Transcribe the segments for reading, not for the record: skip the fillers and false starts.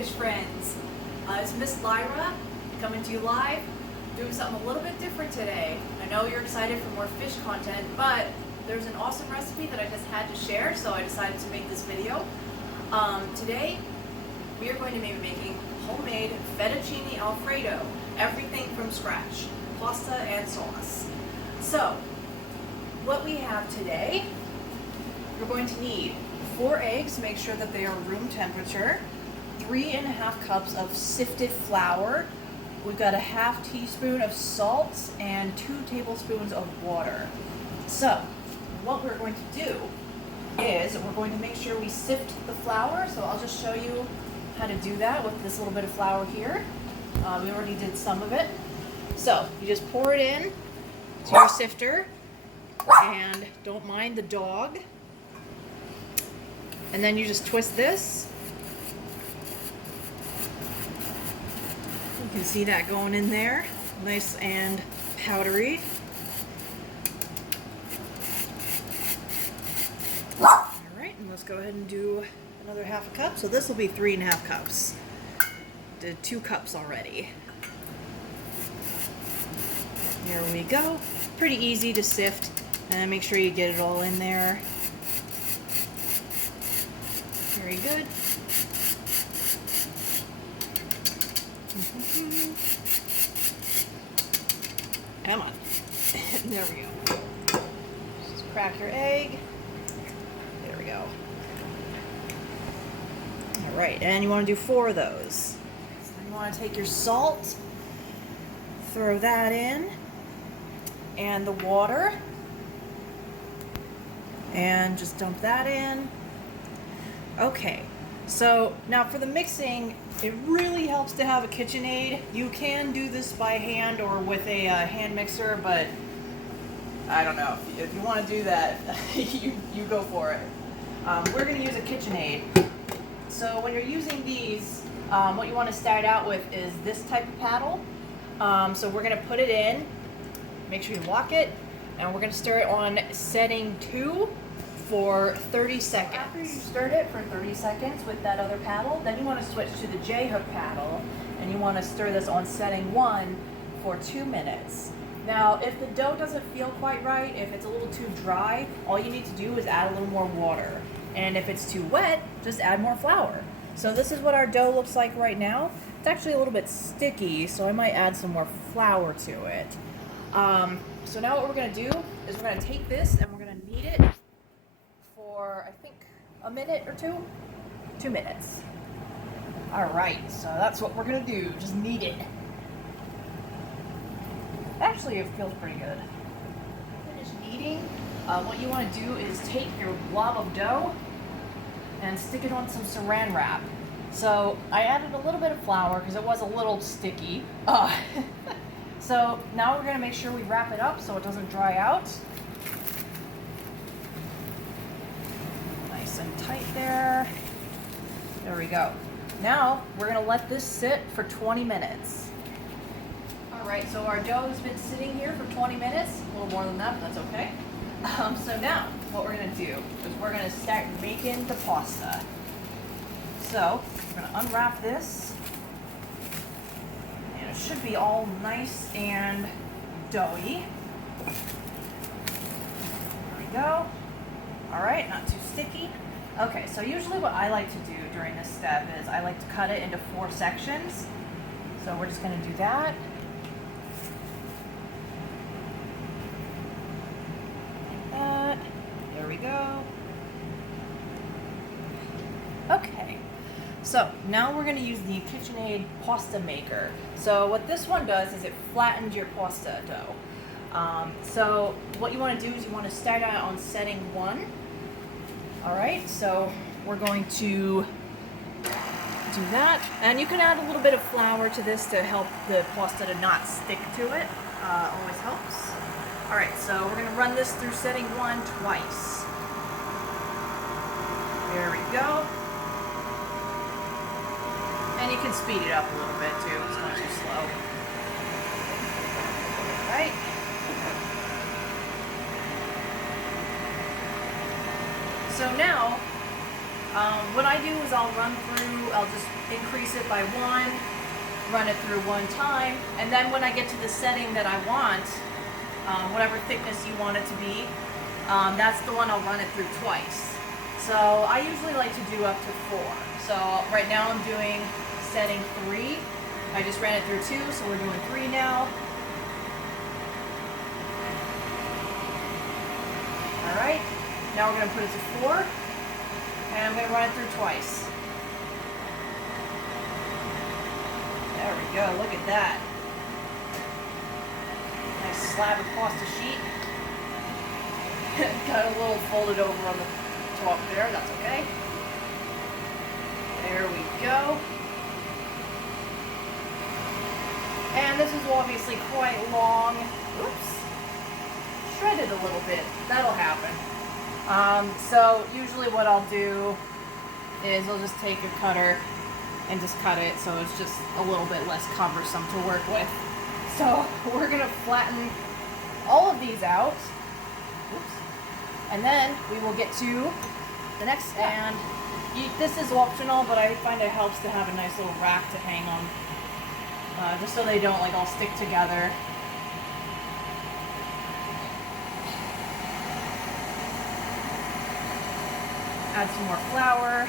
fish friends. It's Miss Lyra coming to you live, doing something a little bit different today. I know you're excited for more fish content, but there's an awesome recipe that I just had to share, so I decided to make this video. Today, we are going to be making homemade fettuccine Alfredo, everything from scratch, pasta and sauce. So, what we have today, we're going to need 4 eggs, make sure that they are room temperature, 3.5 cups of sifted flour, we've got a half teaspoon of salt, and 2 tablespoons of water. So, what we're going to do is we're going to make sure we sift the flour, so I'll just show you how to do that with this little bit of flour here. We already did some of it. So, you just pour it in to your sifter, and don't mind the dog. And then you just twist this. You can see that going in there, nice and powdery. All right, and let's go ahead and do another half a cup. So this will be 3.5 cups. Did 2 cups already. There we go. Pretty easy to sift, and make sure you get it all in there. Very good. Come on. There we go. Just crack your egg. There we go. All right, and you want to do 4 of those. So you want to take your salt, throw that in, and the water, and just dump that in. Okay, so now for the mixing, it really helps to have a KitchenAid. You can do this by hand or with a hand mixer, but I don't know, if you want to do that, you go for it. We're going to use a KitchenAid. So when you're using these, what you want to start out with is this type of paddle. So we're going to put it in, make sure you lock it, and we're going to stir it on setting 2 for 30 seconds. After you stirred it for 30 seconds with that other paddle, then you want to switch to the J-hook paddle, and you want to stir this on setting 1 for 2 minutes. Now, if the dough doesn't feel quite right, if it's a little too dry, all you need to do is add a little more water. And if it's too wet, just add more flour. So this is what our dough looks like right now. It's actually a little bit sticky, so I might add some more flour to it. So now what we're going to do is we're going to take this and we're going to knead it for, I think, a minute or 2? 2 minutes. Alright, so that's what we're going to do. Just knead it. Actually, it feels pretty good. Finish kneading. What you want to do is take your blob of dough and stick it on some saran wrap. So I added a little bit of flour because it was a little sticky. So now we're going to make sure we wrap it up so it doesn't dry out. Nice and tight there. There we go. Now we're going to let this sit for 20 minutes. Alright, so our dough has been sitting here for 20 minutes. A little more than that, but that's okay. So now what we're going to do is we're going to start making the pasta. So we're going to unwrap this. And it should be all nice and doughy. There we go. Alright, not too sticky. Okay, so usually what I like to do during this step is I like to cut it into 4 sections. So we're just going to do that. Like that. There we go. Okay. So now we're going to use the KitchenAid pasta maker. So what this one does is it flattens your pasta dough. So what you want to do is you want to start out on setting 1. Alright, so we're going to do that. And you can add a little bit of flour to this to help the pasta to not stick to it. Always helps. Alright, so we're going to run this through setting 1 twice. There we go. And you can speed it up a little bit too, it's not too slow. Alright. So now, What I do is I'll just increase it by 1, run it through 1 time, and then when I get to the setting that I want, whatever thickness you want it to be, that's the one I'll run it through twice. So I usually like to do up to 4. So right now I'm doing setting 3. I just ran it through 2, so we're doing 3 now. Alright, now we're going to put it to 4, and I'm going to run it through twice. There we go, look at that. Nice slab of pasta sheet. Got a little folded over on the top there, that's okay. There we go. And this is obviously quite long. Oops. Shredded a little bit. That'll happen. So usually what I'll do is I'll just take a cutter and just cut it so it's just a little bit less cumbersome to work with. So we're going to flatten all of these out. Oops. And then we will get to the next step. And this is optional, but I find it helps to have a nice little rack to hang on, just so they don't like all stick together. Add some more flour.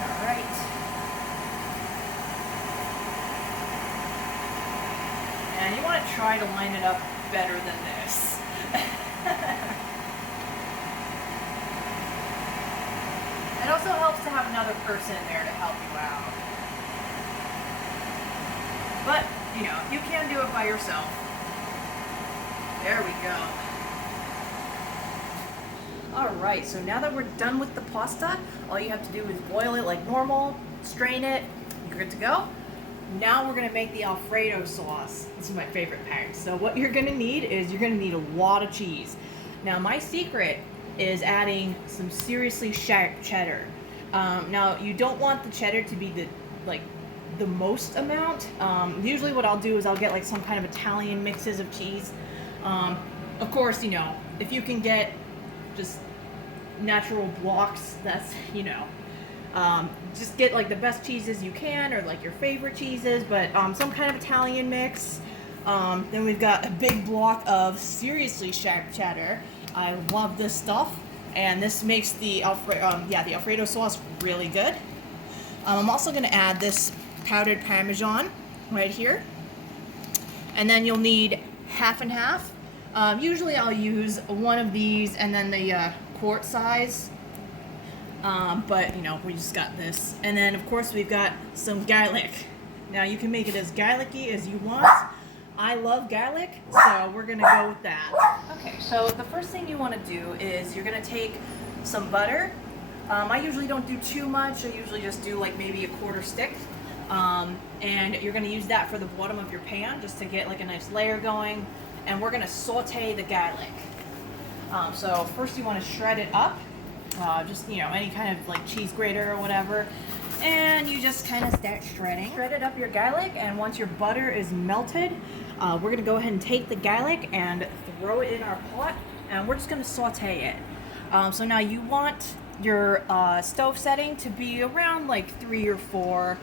All right. And you want to try to line it up better than this. It also helps to have another person there to help you out. But, you know, you can do it by yourself. There we go. Alright, so now that we're done with the pasta, all you have to do is boil it like normal, strain it, you're good to go. Now we're going to make the Alfredo sauce. This is my favorite part. So what you're going to need is you're going to need a lot of cheese. Now my secret is adding some seriously sharp cheddar. Now you don't want the cheddar to be the most amount. Usually what I'll do is I'll get like some kind of Italian mixes of cheese. Of course, you know, if you can get just natural blocks, that's, you know, just get like the best cheeses you can, or like your favorite cheeses, but some kind of Italian mix. Then we've got a big block of seriously sharp cheddar. I love this stuff, and this makes the Alfredo sauce really good. I'm also going to add this powdered Parmesan right here, and then you'll need half and half. Usually I'll use one of these and then the quart size, but you know, we just got this. And then of course we've got some garlic. Now you can make it as garlicky as you want. I love garlic, so we're gonna go with that. Okay, so the first thing you want to do is you're gonna take some butter. I usually don't do too much. I usually just do like maybe a quarter stick. And you're gonna use that for the bottom of your pan just to get like a nice layer going. And we're gonna saute the garlic. So first you want to shred it up, just, you know, any kind of like cheese grater or whatever, and you just kind of start shredding. Shred it up your garlic, and once your butter is melted, we're gonna go ahead and take the garlic and throw it in our pot, and we're just gonna saute it. So now you want your stove setting to be around like 3 or 4.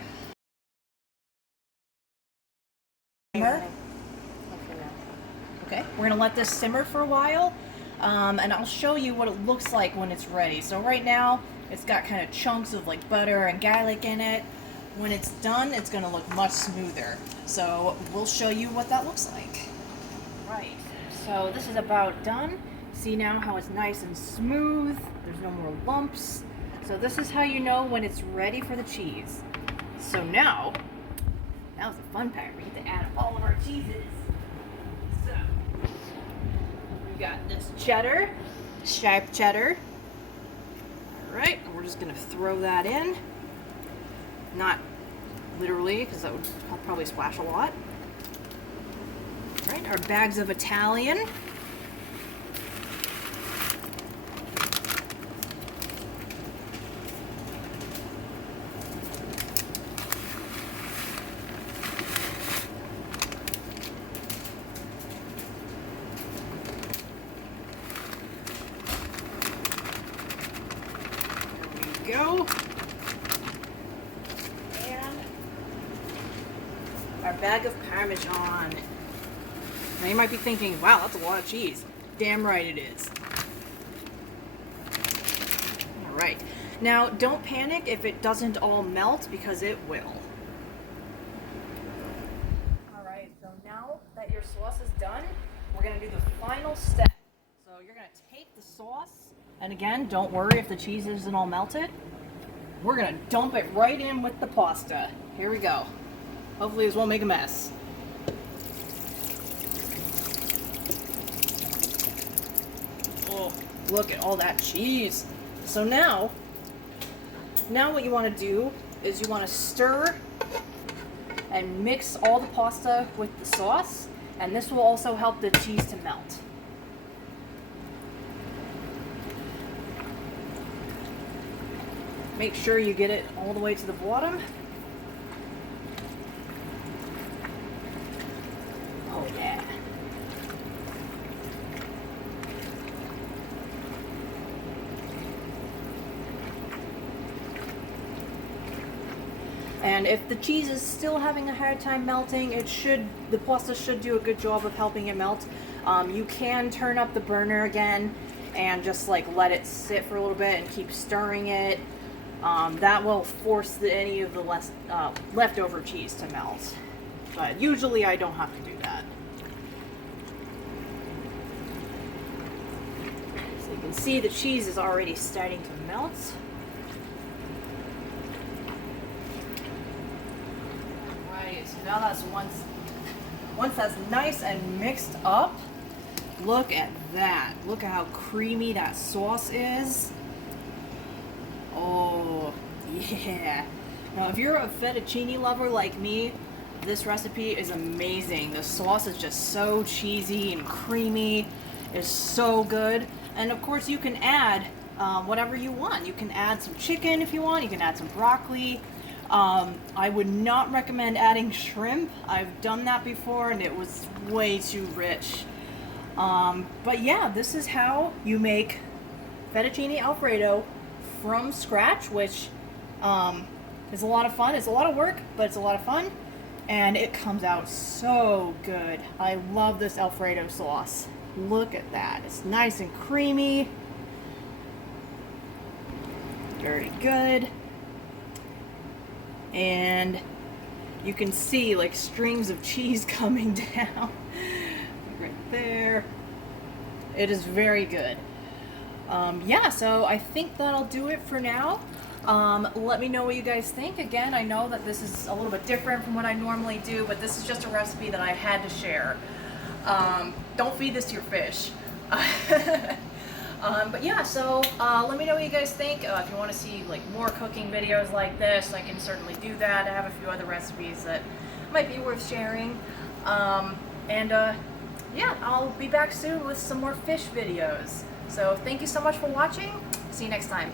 Okay, we're gonna let this simmer for a while, and I'll show you what it looks like when it's ready. So right now, it's got kind of chunks of like butter and garlic in it. When it's done, it's gonna look much smoother. So we'll show you what that looks like. Right, so this is about done. See now how it's nice and smooth. There's no more lumps. So this is how you know when it's ready for the cheese. So now's the fun part. We get to add all of our cheeses. So we got this cheddar, sharp cheddar. All right, and we're just gonna throw that in. Not literally, because that would probably splash a lot. All right, our bags of Italian. we go. And our bag of Parmesan. Now you might be thinking, wow, that's a lot of cheese. Damn right it is. All right. Now, don't panic if it doesn't all melt, because it will. All right, so now that your sauce is done, we're gonna do the final step. So you're gonna take the sauce, and again, don't worry if the cheese isn't all melted. We're gonna dump it right in with the pasta. Here we go. Hopefully this won't make a mess. Oh, look at all that cheese. So now what you want to do is you want to stir and mix all the pasta with the sauce, and this will also help the cheese to melt. Make sure you get it all the way to the bottom. Oh yeah. And if the cheese is still having a hard time melting, the pasta should do a good job of helping it melt. You can turn up the burner again and just like let it sit for a little bit and keep stirring it. That will force any of the leftover cheese to melt. But usually I don't have to do that. So you can see the cheese is already starting to melt. Now that's once that's nice and mixed up, look at that. Look at how creamy that sauce is. Oh, yeah. Now if you're a fettuccine lover like me, this recipe is amazing. The sauce is just so cheesy and creamy. It's so good. And of course you can add whatever you want. You can add some chicken if you want. You can add some broccoli. I would not recommend adding shrimp. I've done that before and it was way too rich. But yeah, this is how you make fettuccine Alfredo from scratch, which is a lot of fun. It's a lot of work, but it's a lot of fun. And it comes out so good. I love this Alfredo sauce. Look at that. It's nice and creamy. Very good. And you can see like strings of cheese coming down right there. It is very good. Yeah, so I think that'll do it for now. Let me know what you guys think. Again, I know that this is a little bit different from what I normally do, but this is just a recipe that I had to share. Don't feed this to your fish. But yeah, so let me know what you guys think. If you want to see like more cooking videos like this, I can certainly do that. I have a few other recipes that might be worth sharing. Yeah, I'll be back soon with some more fish videos. So thank you so much for watching. See you next time.